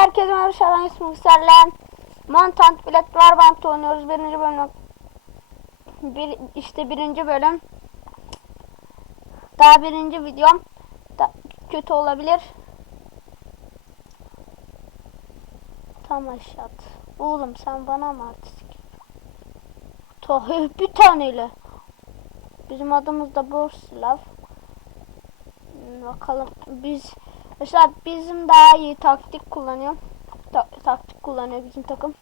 Herkese merhaba ben ismim Serlen. Montant Bilet Warband oynuyoruz. Birinci bölüm. Bir, işte birinci bölüm. Daha birinci videom. Da, kötü olabilir. Tam aşağı. Oğlum sen bana mı artistik? Tahi bir taneyle. Bizim adımız da Borslav. Bakalım biz mesela bizim daha iyi taktik kullanıyor. Ta- taktik kullanıyor bizim takım.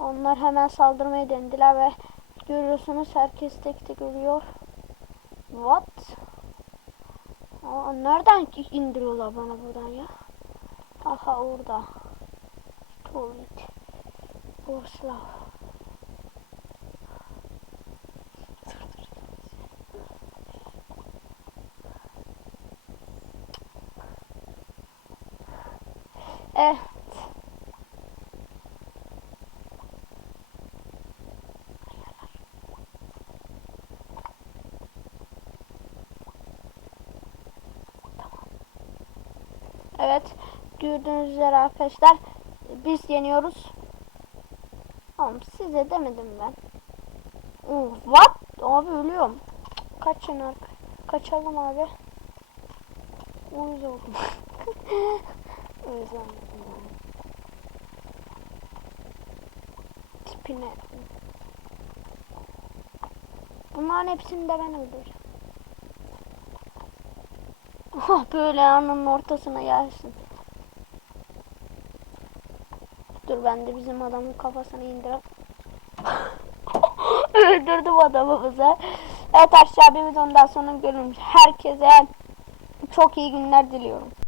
Onlar hemen saldırmaya dendiler ve görüyorsunuz herkes tek tek ölüyor. What? Aa, nereden indiriyorlar bana buradan ya? Aha orada. Tuvalet. Borslav. Evet. Evet. Gördüğünüz üzere arkadaşlar biz yeniyoruz. Oğlum size demedim ben. Oh, what? Abi ölüyorum. Kaçın arka. Kaçalım abi. Uyuz oldum. Oldum. ben. Tipine. Bunların hepsini de ben öldüreceğim. Oh böyle yanının ortasına gelsin. Dur ben de bizim adamın kafasını indirip öldürdüm adamımızı. Evet aşağı bir videonun daha sonra görülmüş. Herkese çok iyi günler diliyorum.